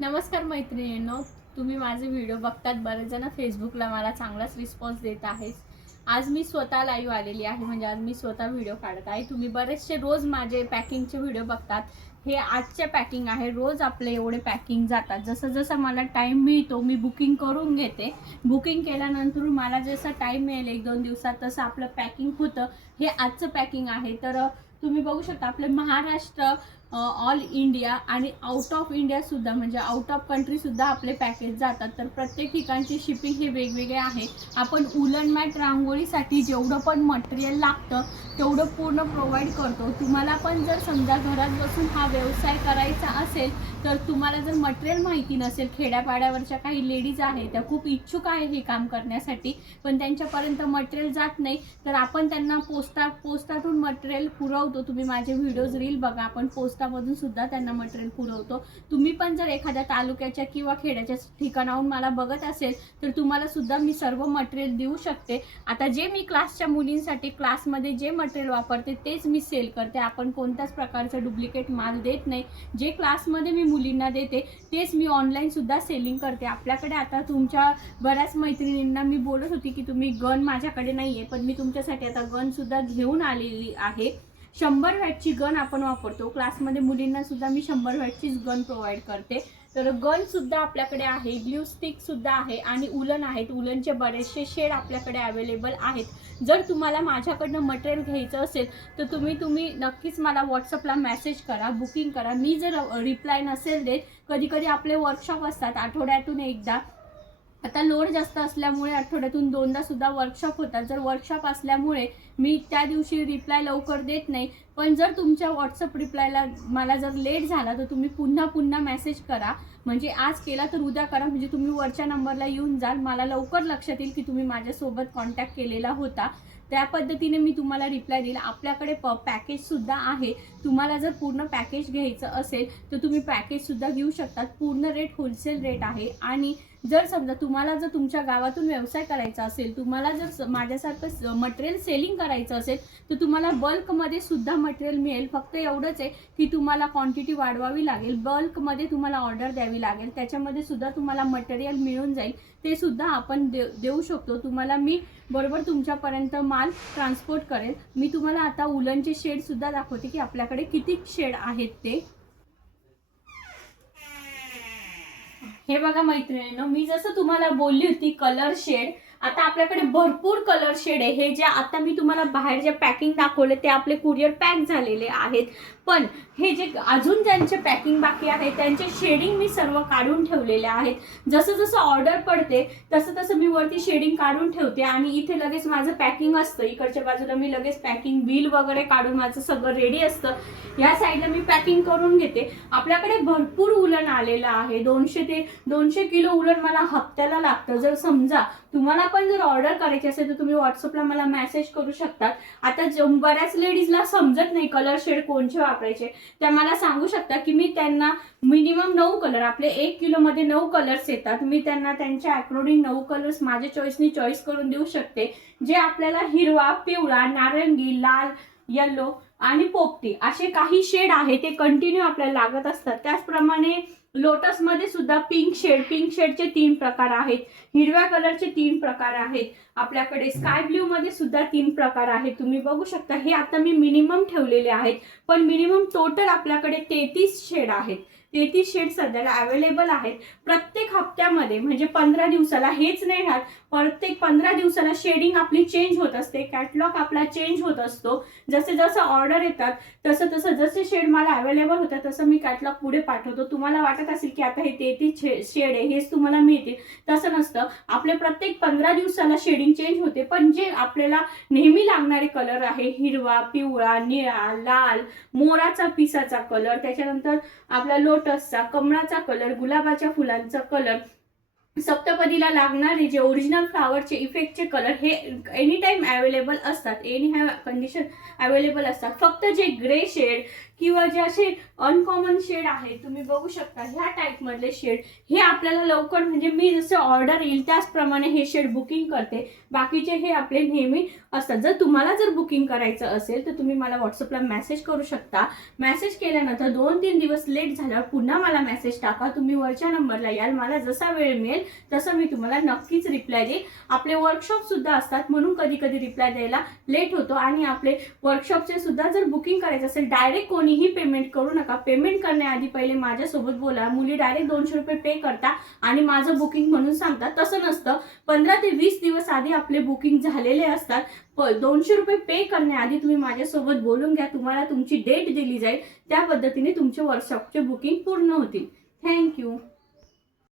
नमस्कार मैत्रिणींनो, तुम्ही माझे व्हिडिओ बघतात. बरेच जण फेसबुकला मला चांगलाच रिस्पॉन्स देत आहेत. आज मी स्वतः लाईव्ह आलेली आहे, म्हणजे आज मी स्वतः व्हिडिओ काढत आहे. तुम्ही बरेचसे रोज माझे पॅकिंगचे व्हिडिओ बघतात. हे आजचे पॅकिंग आहे. रोज आपले एवढे पॅकिंग जातात. जसं जसं मला टाईम मिळतो मी बुकिंग करून घेते. बुकिंग केल्यानंतर मला जसं टाईम मिळेल 1-2 दिवसात तसं आपलं पॅकिंग होतं. हे आजचं पॅकिंग आहे. तर तुम्ही बघू शकता आपले महाराष्ट्र, ऑल इंडिया आणि आउट ऑफ इंडिया सुद्धा, म्हणजे आउट ऑफ कंट्री सुद्धा आपले पॅकेज जातात. तर प्रत्येक ठिकाणची शिपिंग हे वेगवेगळे आहे. आपण उलन मॅट रांगोळीसाठी जेवढं पण मटेरियल लागतं तेवढं पूर्ण प्रोव्हाइड करतो. तुम्हाला पण जर समजा घरात बसून हा व्यवसाय करायचा असेल तर तुम्हाला जर मटेरियल माहिती नसेल, खेड्यापाड्यावरच्या काही लेडीज आहेत त्या खूप इच्छुक आहे हे काम करण्यासाठी, पण त्यांच्यापर्यंत मटेरियल जात नाही, तर आपण त्यांना पोस्टातून मटेरियल पुरवतो. तुम्ही माझे व्हिडिओज रील बघा, आपण पोस्टामधून सुद्धा त्यांना मटेरियल पुरवतो. तुम्ही पण जर एखाद्या तालुक्याच्या किंवा खेड्याच्या ठिकाणाहून मला बघत असेल तर तुम्हाला सुद्धा मी सर्व मटेरियल देऊ शकते. आता जे मी क्लासच्या मुलींसाठी क्लासमध्ये जे मटेरियल वापरते तेच मी सेल करते. आपण कोणत्याच प्रकारचं डुप्लिकेट माल देत नाही. जे क्लासमध्ये मी मुलींना देते तेच मी ऑनलाईन सुद्धा सेलिंग करते. आपल्याकडे आता तुमच्या बऱ्याच मैत्रिणींना मी बोलत होती की तुम्ही गन माझ्याकडे नाही आहे, पण मी तुमच्यासाठी आता गन सुद्धा घेऊन आलेली आहे. 100 वॅटची गन आपण वापरतो. क्लासमध्ये मुलींना सुद्धा मी 100 वॅटचीच गन प्रोव्हाइड करते. तर गन सुद्धा आपल्याकडे आहे, ग्लू स्टिक सुद्धा आहे आणि उलन आहेत. उलनचे बरेचसे शेड आपल्याकडे अवेलेबल आहेत. जर तुम्हाला माझ्याकडनं मटेरियल घ्यायचं असेल तर तुम्ही नक्कीच मला व्हॉट्सअपला मेसेज करा, बुकिंग करा. मी जर रिप्लाय नसेल देत, कधी कधी आपले वर्कशॉप असतात आठवड्यातून एकदा. आता लोड जास्त असल्यामुळे आठवड्यातून 2दा सुद्धा वर्कशॉप होतात. जर वर्कशॉप असल्यामुळे मी त्या दिवशी रिप्लाय लवकर देत नाही, पण जर तुमच्या व्हॉट्सअप रिप्लायला मला जर लेट झाला तर तुम्ही पुन्हा मेसेज करा. म्हणजे आज केला तर उद्या करा, म्हणजे तुम्ही वरच्या नंबरला येऊन जाल. मला लवकर लक्षात येईल की तुम्ही माझ्यासोबत कॉन्टॅक्ट केलेला होता. त्या पद्धतीने मी तुम्हाला रिप्लाय दिला. आपल्याकडे पॅकेज सुद्धा आहे. तुम्हाला जर पूर्ण पॅकेज घ्यायचं असेल तर तुम्ही पॅकेज सुद्धा घेऊ शकतात. पूर्ण रेट होलसेल रेट आहे. आणि जर समजा तुम्हाला जर तुमच्या गावातून व्यवसाय करायचा असेल, तुम्हाला जर माझ्यासारखं मटेरियल सेलिंग करायचं असेल तर तुम्हाला बल्कमध्ये सुद्धा मटेरियल मिळेल. फक्त एवढंच आहे की तुम्हाला क्वांटिटी वाढवावी लागेल, बल्कमध्ये तुम्हाला ऑर्डर द्यावी लागेल. त्याच्यामध्ये सुद्धा तुम्हाला मटेरियल मिळून जाईल. ते सुद्धा आपण देऊ शकतो. तुम्हाला मी बरोबर तुमच्यापर्यंत माल ट्रान्सपोर्ट करेल. मी तुम्हाला आता उलनचे शेड सुद्धा दाखवते की आपल्याकडे किती शेड आहेत ते. हे बघा मैत्रिणींनो, मी जसं तुम्हाला बोलली होती कलर शेड, आता आपल्याकडे भरपूर कलर शेड आहे. हे जे आता मी तुम्हाला बाहेर जे पॅकिंग दाखवले ते आपले कुरिअर पॅक झालेले आहेत, पण हे जे अजून ज्यांचे पॅकिंग बाकी आहे त्यांचे शेडिंग मी सर्व काढून ठेवलेले आहेत. जसं जसं ऑर्डर पडते तसं तसं मी वरती शेडिंग काढून ठेवते आणि इथे लगेच माझं पॅकिंग असतं. इकडच्या बाजूला मी लगेच पॅकिंग बिल वगैरे काढून माझं सगळं रेडी असतं. या साईडला मी पॅकिंग करून घेते. आपल्याकडे भरपूर उलन आलेलं आहे. 200 किलो उलन मला हप्त्याला लागतं. जर समजा तुम्हाला पण जर ऑर्डर करायची असेल तर तुम्ही व्हॉट्सअपला मला मेसेज करू शकता. आता बऱ्याच लेडीजला समजत नाही कलर शेड कोणचे वापरायचे, त्या मला सांगू शकता की मी त्यांना मिनिमम 9 कलर, आपले 1 किलोमध्ये 9 कलर्स येतात. मी त्यांना त्यांच्या अकॉर्डिंग 9 कलर्स माझ्या चॉईसनी चॉईस करून देऊ शकते. जे आपल्याला हिरवा, पिवळा, नारंगी, लाल, येलो आणि पोपटी असे काही शेड आहे ते कंटिन्यू आपल्याला लागत असतात. त्याचप्रमाणे लोटस मध्ये सुद्धा पिंक शेडचे 3 प्रकार आहेत. हिरव्या कलरचे 3 प्रकार आहेत. आपल्याकडे स्काय ब्ल्यू मध्ये सुद्धा 3 प्रकार आहेत. तुम्ही बघू शकता. हे आता मी मिनिमम ठेवलेले आहेत, पण मिनिमम टोटल आपल्याकडे 33 शेड आहेत. 33 शेड सध्याला अवेलेबल आहेत. प्रत्येक हप्त्यामध्ये म्हणजे 15 दिवसाला, हेच नाही राहत, प्रत्येक 15 दिवसाला शेडिंग आपली चेंज होत असते. कॅटलॉग आपला चेंज होत असतो. जसे जसं ऑर्डर येतात तसं तसं जसे शेड मला अवेलेबल होतात तसं मी कॅटलॉग पुढे पाठवतो. तुम्हाला वाटत असेल की आता हे 33 शेड आहे हेच तुम्हाला मिळते, तसं नसतं. आपले प्रत्येक 15 दिवसाला शेडिंग चेंज होते. पण जे आपल्याला नेहमी लागणारे कलर आहे, हिरवा, पिवळा, निळा, लाल, मोराचा पिसाचा कलर, त्याच्यानंतर आपला लोटसचा, कमळाचा कलर, गुलाबाच्या फुलांचा कलर, सप्तपदीला लागणारे जे ओरिजिनल फ्लावरचे इफेक्टचे कलर हे एनी टाइम अवेलेबल असतात, एनी ह्या कंडिशन अवेलेबल असतात. फक्त जे ग्रे शेड किंवा जे असे अनकॉमन शेड आहे तुम्ही बघू शकता, ह्या टाईपमधले शेड हे आपल्याला लवकर म्हणजे मी जसे ऑर्डर येईल त्याचप्रमाणे हे शेड बुकिंग करते. बाकीचे हे आपले नेहमी असतात. जर तुम्हाला जर बुकिंग करायचं असेल तर तुम्ही मला व्हॉट्सअपला मेसेज करू शकता. मेसेज केल्यानंतर 2-3 दिवस लेट झाल्यावर पुन्हा मला मेसेज टाका. तुम्ही वरच्या नंबरला याल, मला जसा वेळ मिळेल तसं मी तुम्हाला नक्कीच रिप्लाय देईल. आपले वर्कशॉप सुद्धा असतात म्हणून कधी कधी रिप्लाय द्यायला लेट होतो. आणि आपले वर्कशॉपचे सुद्धा जर बुकिंग करायचं असेल डायरेक्ट कोणीही पेमेंट करू नका. पेमेंट करण्याआधी पहिले माझ्यासोबत बोला. मुली डायरेक्ट 200 रुपये पे करता आणि माझं बुकिंग म्हणून सांगतात. तसं नसतं. 15 ते 20 दिवस आधी आपले बुकिंग झालेले असतात. 200 रुपये पे करण्याआधी तुम्ही माझ्यासोबत बोलून घ्या. तुम्हाला तुमची डेट दिली जाईल, त्या पद्धतीने तुमचे वर्कशॉपचे बुकिंग पूर्ण होतील. थँक्यू.